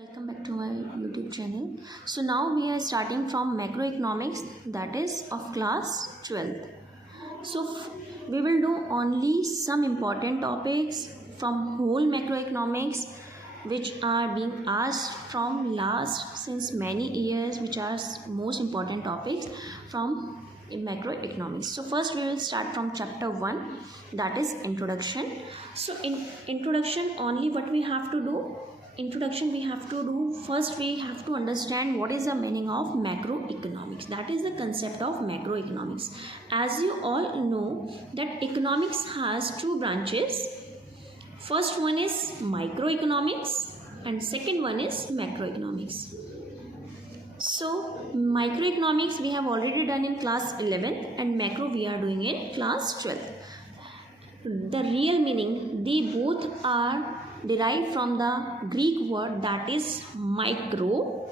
Welcome back to my YouTube channel. So now we are starting from macroeconomics, that is of class 12th. So we will do only some important topics from whole macroeconomics which are being asked from last since many years, which are most important topics from in macroeconomics. So first we will start from chapter 1, that is introduction. So in introduction only what we have to do, first we have to understand what is the meaning of macroeconomics, that is the concept of macroeconomics. As you all know that economics has two branches. First one is microeconomics and second one is macroeconomics. So microeconomics we have already done in class 11th and macro we are doing in class 12th. The real meaning, they both are derived from the Greek word that is micro.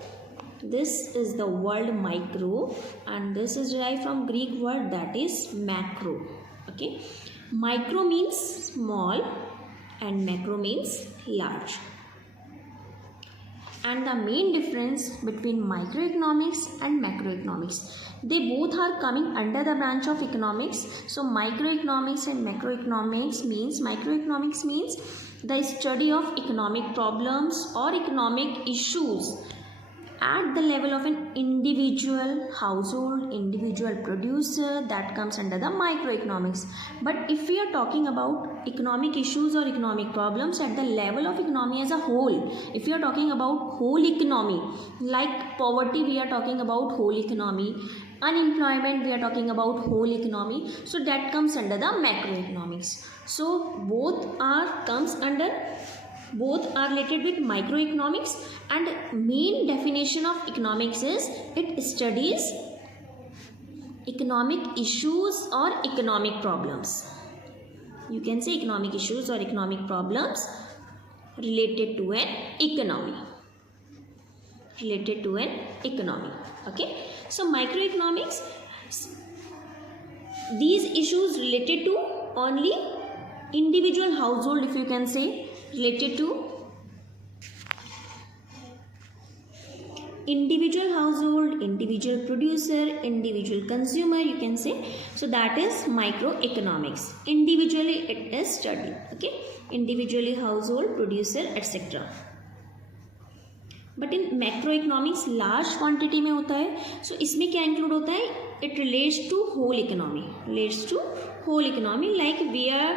This is the word micro and this is derived from Greek word that is macro. Okay, micro means small and macro means large. And the main difference between microeconomics and macroeconomics, they both are coming under the branch of economics. So microeconomics and macroeconomics means, microeconomics means the study of economic problems or economic issues at the level of an individual household, individual producer, that comes under the microeconomics. But if we are talking about economic issues or economic problems at the level of economy as a whole, if we are talking about whole economy, like poverty we are talking about whole economy, unemployment we are talking about whole economy, so that comes under the macroeconomics. So both are related with microeconomics, and main definition of economics is it studies economic issues or economic problems. You can say economic issues or economic problems related to an economy. Okay, so microeconomics, these issues related to only individual household, if you can say, related to individual household, individual producer, individual consumer, you can say. So that is microeconomics. Individually it is studied. Okay, individually household, producer, etc. But in macro economics large quantity में होता है. सो इसमें क्या include होता है? It relates to whole economy, like we are,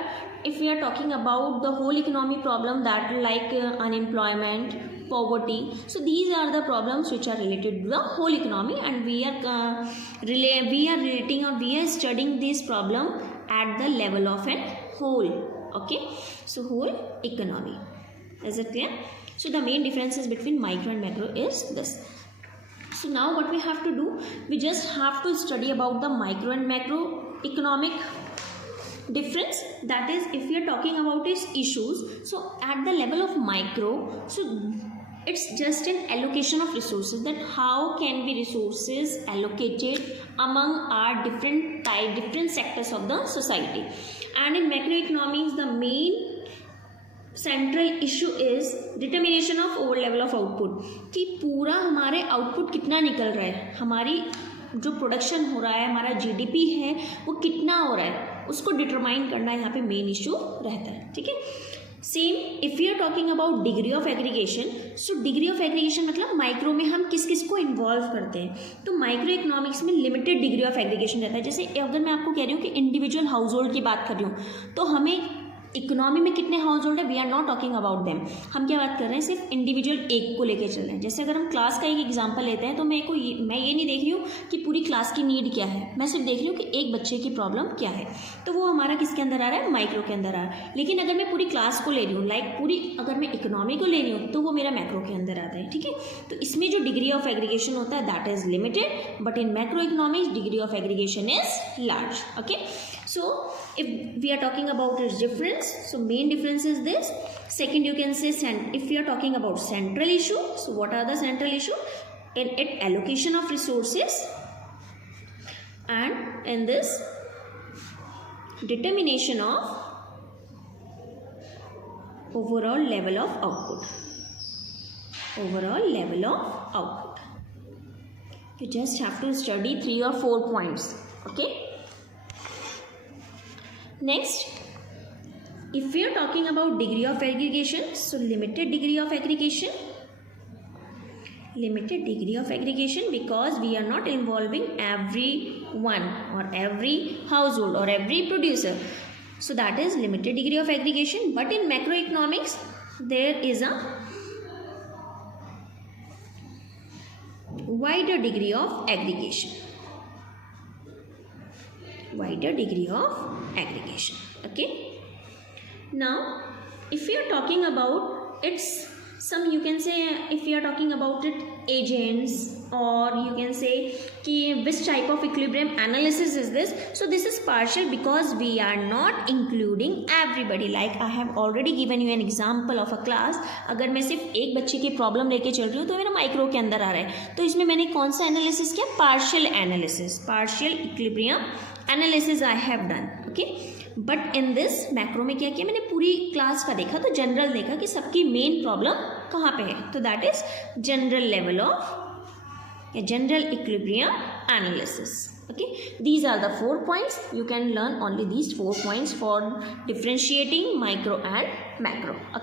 if we are talking about the whole economy problem, that like unemployment, poverty, so these are the problems which are related to the whole economy, and we are relating or we are studying this problem at the level of an whole. Okay, so whole economy. Is it clear? So the main differences between micro and macro is this. So now what we have to do, we just have to study about the micro and macro economic difference. That is, if we are talking about its issues, so at the level of micro, so it's just an allocation of resources, that how can be resources allocated among our different sectors of the society. And in macroeconomics, the main central issue is determination of over level of output, कि पूरा हमारे output कितना निकल रहा है, हमारी जो production हो रहा है, हमारा जीडीपी है वो कितना हो रहा है, उसको डिटरमाइन करना यहाँ पे मेन इशू रहता है. ठीक है, same if you are talking about degree of aggregation, so degree of aggregation मतलब माइक्रो में हम किस किस को इन्वॉल्व करते हैं. तो माइक्रो इकोनॉमिक्स में लिमिटेड डिग्री ऑफ एग्रीगेशन रहता है. जैसे अगर मैं आपको कह रही हूँ कि इंडिविजुअल हाउस होल्ड की बात कर रही हूँ, तो हमें इकोनॉमी में कितने हाउस होल्ड है, we are not talking about them. हम क्या बात कर रहे हैं, सिर्फ इंडिविजुअल एक को लेके चल रहे हैं. जैसे अगर हम क्लास का एक एग्जांपल लेते हैं, तो मैं ये नहीं देख रही हूँ कि पूरी क्लास की नीड क्या है, मैं सिर्फ देख रही हूँ कि एक बच्चे की प्रॉब्लम क्या है, तो वो हमारा किसके अंदर आ रहा है, माइक्रो के अंदर आ रहा है. लेकिन अगर मैं पूरी क्लास को ले रही हूँ, लाइक पूरी अगर मैं इकोनॉमी को ले रही हूँ, तो वो मेरा मैक्रो के अंदर आता है. ठीक है, तो इसमें जो डिग्री ऑफ एग्रीगेशन होता है that is limited, but in macro economics degree of aggregation is large. Okay, so if we are talking about its difference, so main difference is this. Second, you can say if we are talking about central issue, so what are the central issue? In it allocation of resources, and in this determination of overall level of output. overall level of output. You just have to study 3 or 4 points. Okay. Next, if we are talking about degree of aggregation, so limited degree of aggregation because we are not involving everyone or every household or every producer. So that is limited degree of aggregation. But in macroeconomics, there is a wider degree of aggregation. Okay. Now, if we are talking about its some, you can say, if we are talking about it agents, or you can say which type of equilibrium analysis is this. So this is partial because we are not including everybody. Like I have already given you an example of a class. अगर मैं सिर्फ एक बच्चे की problem लेके चल रही हूँ तो मेरा माइक्रो के अंदर आ रहा है, तो इसमें मैंने कौन सा एनालिसिस किया? Partial equilibrium analysis I have done. Okay. But in this macro में क्या किया मैंने? पूरी क्लास का देखा, तो जनरल देखा कि सबकी मेन प्रॉब्लम कहाँ पे है. तो that is general level of general equilibrium analysis. Okay, these are the 4 points. You can learn only these 4 points for differentiating micro and macro.